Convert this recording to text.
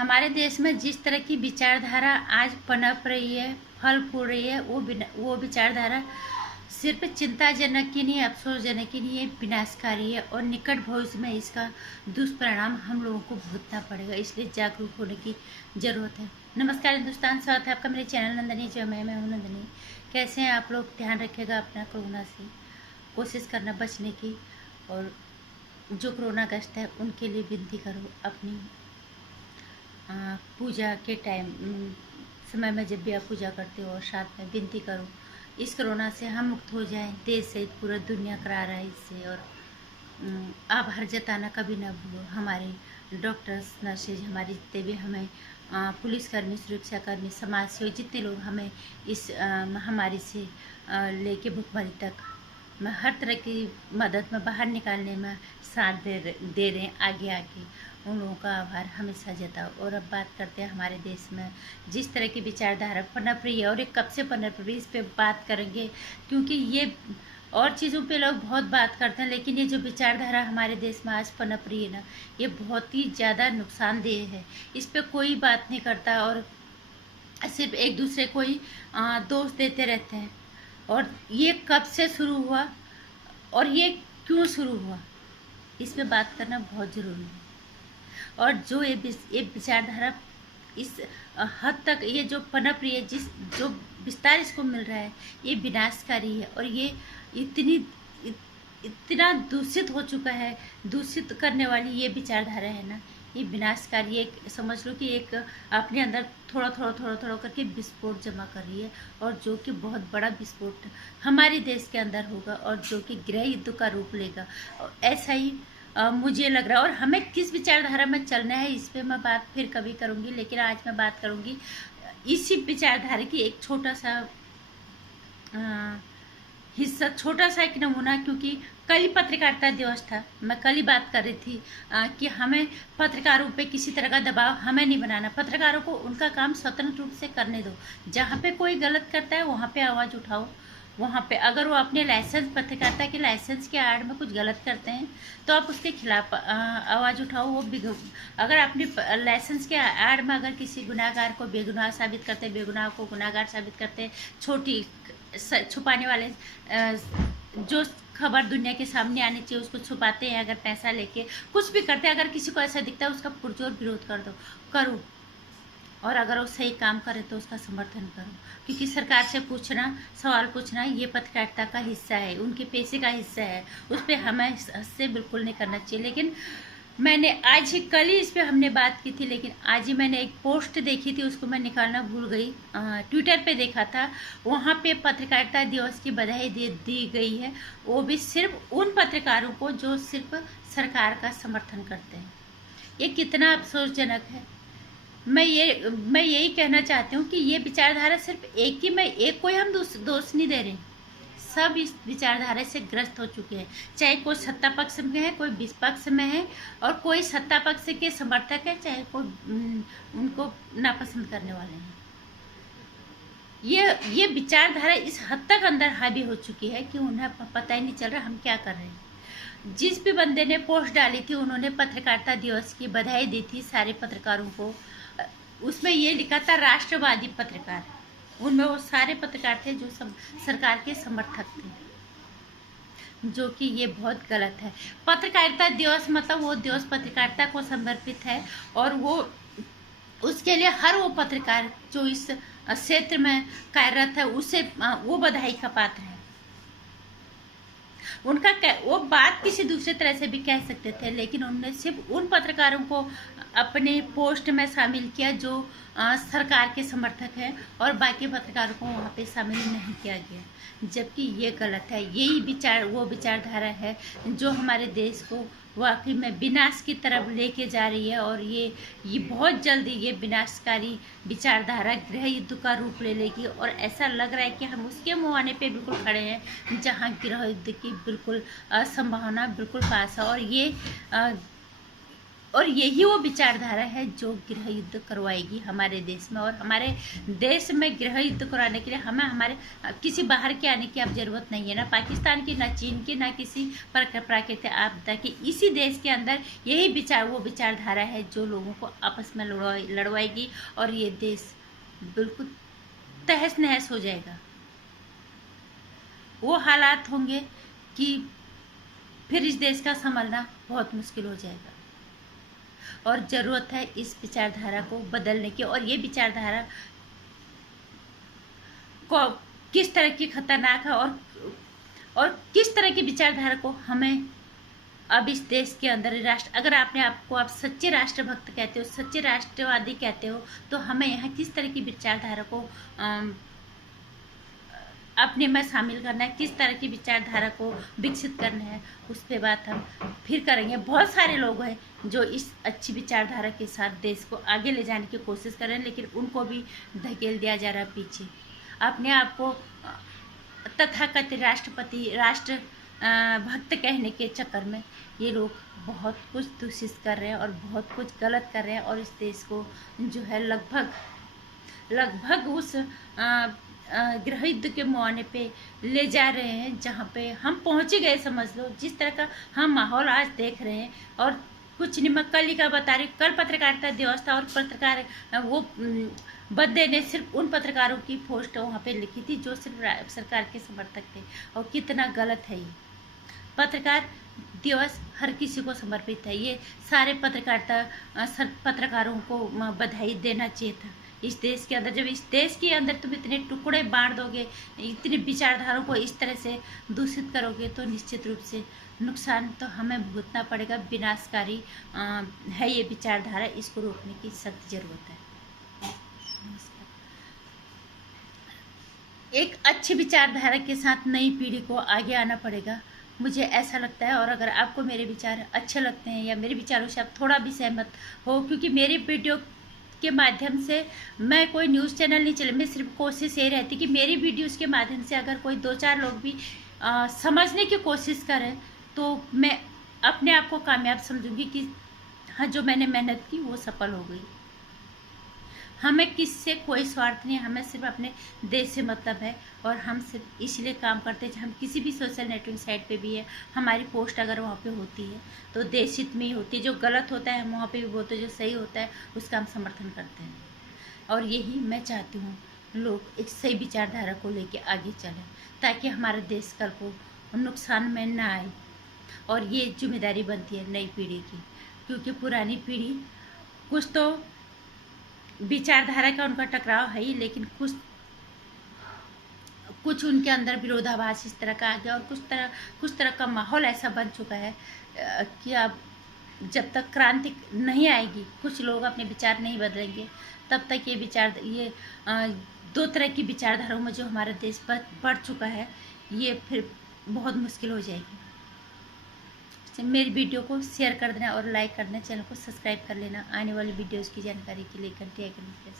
हमारे देश में जिस तरह की विचारधारा आज पनप रही है, फल फूल रही है, वो विचारधारा सिर्फ चिंताजनक ही नहीं, अफसोसजनक ही नहीं है, विनाशकारी है और निकट भविष्य में इसका दुष्परिणाम हम लोगों को भुगतना पड़ेगा। इसलिए जागरूक होने की ज़रूरत है। नमस्कार हिंदुस्तान, स्वागत है आपका मेरे चैनल नंदनी जो मैं हूँ नंदनी। कैसे हैं आप लोग? ध्यान रखिएगा अपना कोरोना से, कोशिश करना बचने की, और जो कोरोना ग्रस्त है उनके लिए विनती करो अपनी पूजा के समय में जब भी आप पूजा करते हो और साथ में विनती करो इस कोरोना से हम मुक्त हो जाएं। देश सहित पूरा दुनिया करा रहा है इससे, और आभार जताना कभी ना भूलो। हमारे डॉक्टर्स, नर्सेज, हमारे जितने भी हमें पुलिसकर्मी, सुरक्षाकर्मी, समाज सेवक, जितने लोग हमें इस महामारी से लेके भुखमरी तक में हर तरह की मदद में बाहर निकालने में साथ दे रहे हैं, आगे उन लोगों का आभार हमेशा जताओ। और अब बात करते हैं हमारे देश में जिस तरह की विचारधारा पनप रही है, और ये कब से पनप रही है इस पे बात करेंगे, क्योंकि ये और चीज़ों पे लोग बहुत बात करते हैं, लेकिन ये जो विचारधारा हमारे देश में आज पनप रही है ना, ये बहुत ही ज़्यादा नुकसानदेह है। इस पर कोई बात नहीं करता और सिर्फ एक दूसरे को ही दोष देते रहते हैं। और ये कब से शुरू हुआ और ये क्यों शुरू हुआ, इस पे बात करना बहुत ज़रूरी है। और जो ये विचारधारा इस हद तक ये जो पनप रही है, जो विस्तार इसको मिल रहा है, ये विनाशकारी है। और ये इतना दूषित हो चुका है, दूषित करने वाली ये विचारधारा है ना, ये विनाशकारी, एक समझ लो कि एक अपने अंदर थोड़ा थोड़ा करके विस्फोट जमा कर रही है, और जो कि बहुत बड़ा विस्फोट हमारे देश के अंदर होगा, और जो कि गृह युद्ध का रूप लेगा। और ऐसा ही मुझे लग रहा है। और हमें किस विचारधारा में चलना है इस पे मैं बात फिर कभी करूँगी, लेकिन आज मैं बात करूँगी इसी विचारधारा की एक छोटा सा हिस्सा, छोटा सा एक नमूना। क्योंकि कल ही पत्रकारिता दिवस था, मैं कल ही बात कर रही थी कि हमें पत्रकारों पे किसी तरह का दबाव हमें नहीं बनाना। पत्रकारों को उनका काम स्वतंत्र रूप से करने दो। जहाँ पे कोई गलत करता है वहाँ पे आवाज़ उठाओ। वहाँ पे अगर वो अपने लाइसेंस, पत्रकारिता के लाइसेंस के आड़ में कुछ गलत करते हैं तो आप उसके खिलाफ आवाज़ उठाओ। वो अगर अपने लाइसेंस के आड़ में अगर किसी गुनाहगार को बेगुनाह साबित करते हैं, बेगुनाह को गुनाहगार साबित करते हैं, छोटी छुपाने वाले जो खबर दुनिया के सामने आनी चाहिए उसको छुपाते हैं, अगर पैसा लेके कुछ भी करते हैं, अगर किसी को ऐसा दिखता है उसका पुरजोर विरोध करो। और अगर वो सही काम करे तो उसका समर्थन करो। क्योंकि सरकार से सवाल पूछना ये पत्रकारिता का हिस्सा है, उनके पैसे का हिस्सा है, उस पर हमें से बिल्कुल नहीं करना चाहिए। लेकिन मैंने आज ही, कल ही इस पर हमने बात की थी, लेकिन आज ही मैंने एक पोस्ट देखी थी, उसको मैं निकालना भूल गई। ट्विटर पे देखा था, वहाँ पे पत्रकारिता दिवस की बधाई दी गई है, वो भी सिर्फ उन पत्रकारों को जो सिर्फ सरकार का समर्थन करते हैं। ये कितना अफसोसजनक है। मैं यही कहना चाहती हूँ कि ये विचारधारा सिर्फ एक को ही हम दोष नहीं दे रहे, सब इस विचारधारा से ग्रस्त हो चुके हैं। चाहे कोई सत्ता पक्ष में है, कोई विपक्ष में है, और कोई सत्ता पक्ष के समर्थक है, चाहे कोई उनको नापसंद करने वाले हैं। ये विचारधारा इस हद तक अंदर हावी हो चुकी है कि उन्हें पता ही नहीं चल रहा हम क्या कर रहे हैं। जिस भी बंदे ने पोस्ट डाली थी, उन्होंने पत्रकारिता दिवस की बधाई दी थी सारे पत्रकारों को। उसमें ये लिखा था राष्ट्रवादी पत्रकार। उनमें वो सारे पत्रकार थे जो सरकार के समर्थक थे, जो कि ये बहुत गलत है। पत्रकारिता दिवस मतलब वो दिवस पत्रकारिता को समर्पित है, और वो उसके लिए हर वो पत्रकार जो इस क्षेत्र में कार्यरत है उसे वो बधाई का पात्र है। उनका वो बात किसी दूसरे तरह से भी कह सकते थे, लेकिन उन्होंने सिर्फ उन पत्रकारों को अपने पोस्ट में शामिल किया जो सरकार के समर्थक हैं, और बाकी पत्रकारों को वहाँ पे शामिल नहीं किया गया, जबकि ये गलत है। यही वो विचारधारा है जो हमारे देश को वाकई में विनाश की तरफ लेके जा रही है। और ये बहुत जल्दी ये विनाशकारी विचारधारा गृह युद्ध का रूप ले लेगी, और ऐसा लग रहा है कि हम उसके मुहाने पे बिल्कुल खड़े हैं जहाँ गृह युद्ध की बिल्कुल संभावना बिल्कुल पास है। और और यही वो विचारधारा है जो गृह युद्ध करवाएगी हमारे देश में। और हमारे देश में गृह युद्ध करवाने के लिए हमें हमारे किसी बाहर के आने की अब जरूरत नहीं है, ना पाकिस्तान की, ना चीन की, ना किसी प्राकृतिक आपदा की। इसी देश के अंदर यही वो विचारधारा है जो लोगों को आपस में लड़वाएगी और ये देश बिल्कुल तहस नहस हो जाएगा। वो हालात होंगे कि फिर इस देश का संभलना बहुत मुश्किल हो जाएगा। और ज़रूरत है इस विचारधारा को बदलने की। और ये विचारधारा को किस तरह की खतरनाक है और किस तरह की विचारधारा को हमें अब इस देश के अंदर अगर आपने आपको आप सच्चे राष्ट्रभक्त कहते हो, सच्चे राष्ट्रवादी कहते हो, तो हमें यहाँ किस तरह की विचारधारा को अपने में शामिल करना है, किस तरह की विचारधारा को विकसित करना है, उस पे बात हम फिर करेंगे। बहुत सारे लोग हैं जो इस अच्छी विचारधारा के साथ देश को आगे ले जाने की कोशिश कर रहे हैं, लेकिन उनको भी धकेल दिया जा रहा है पीछे। अपने आप को तथाकथित राष्ट्र भक्त कहने के चक्कर में ये लोग बहुत कुछ दूषित कर रहे हैं और बहुत कुछ गलत कर रहे हैं, और इस देश को जो है लगभग उस गृह युद्ध के मुहाने पे ले जा रहे हैं जहाँ पे हम पहुँच गए, समझ लो। जिस तरह का हम माहौल आज देख रहे हैं, और कुछ नहीं, मैं कल ही का बता रही, कल पत्रकारिता दिवस था और पत्रकार वो बंदे ने सिर्फ उन पत्रकारों की पोस्ट वहाँ पे लिखी थी जो सिर्फ सरकार के समर्थक थे। और कितना गलत है ये। पत्रकार दिवस हर किसी को समर्पित है। ये सारे पत्रकारों को बधाई देना चाहिए था। इस देश के अंदर, जब इस देश के अंदर तुम इतने टुकड़े बांट दोगे, इतनी विचारधाराओं को इस तरह से दूषित करोगे, तो निश्चित रूप से नुकसान तो हमें भुगतना पड़ेगा। विनाशकारी है ये विचारधारा, इसको रोकने की सख्त जरूरत है। एक अच्छी विचारधारा के साथ नई पीढ़ी को आगे आना पड़ेगा, मुझे ऐसा लगता है। और अगर आपको मेरे विचार अच्छे लगते हैं या मेरे विचारों से आप थोड़ा भी सहमत हो, क्योंकि मेरी वीडियो के माध्यम से मैं कोई न्यूज़ चैनल नहीं चले, मैं सिर्फ कोशिश ये रहती कि मेरी वीडियोस के माध्यम से अगर कोई 2-4 लोग भी समझने की कोशिश करें, तो मैं अपने आप को कामयाब समझूंगी कि हाँ, जो मैंने मेहनत की वो सफल हो गई। हमें किससे कोई स्वार्थ नहीं, हमें सिर्फ अपने देश से मतलब है। और हम सिर्फ इसलिए काम करते हैं, हम किसी भी सोशल नेटवर्किंग साइट पे भी है, हमारी पोस्ट अगर वहाँ पे होती है तो देश हित में ही होती है। जो गलत होता है हम वहाँ पे भी बोलते हैं, जो सही होता है उसका हम समर्थन करते हैं। और यही मैं चाहती हूँ, लोग एक सही विचारधारा को लेके आगे चलें, ताकि हमारे देश कल को नुकसान में ना आए। और ये जिम्मेदारी बनती है नई पीढ़ी की, क्योंकि पुरानी पीढ़ी कुछ तो विचारधारा का उनका टकराव है ही, लेकिन कुछ उनके अंदर विरोधाभास इस तरह का आ गया, और कुछ तरह का माहौल ऐसा बन चुका है कि अब जब तक क्रांति नहीं आएगी, कुछ लोग अपने विचार नहीं बदलेंगे, तब तक ये दो तरह की विचारधाराओं में जो हमारा देश बढ़ चुका है, ये फिर बहुत मुश्किल हो जाएगी। मेरी वीडियो को शेयर कर देना और लाइक कर देना, चैनल को सब्सक्राइब कर लेना आने वाली वीडियोस की जानकारी के लिए घंटी आइकन प्रेस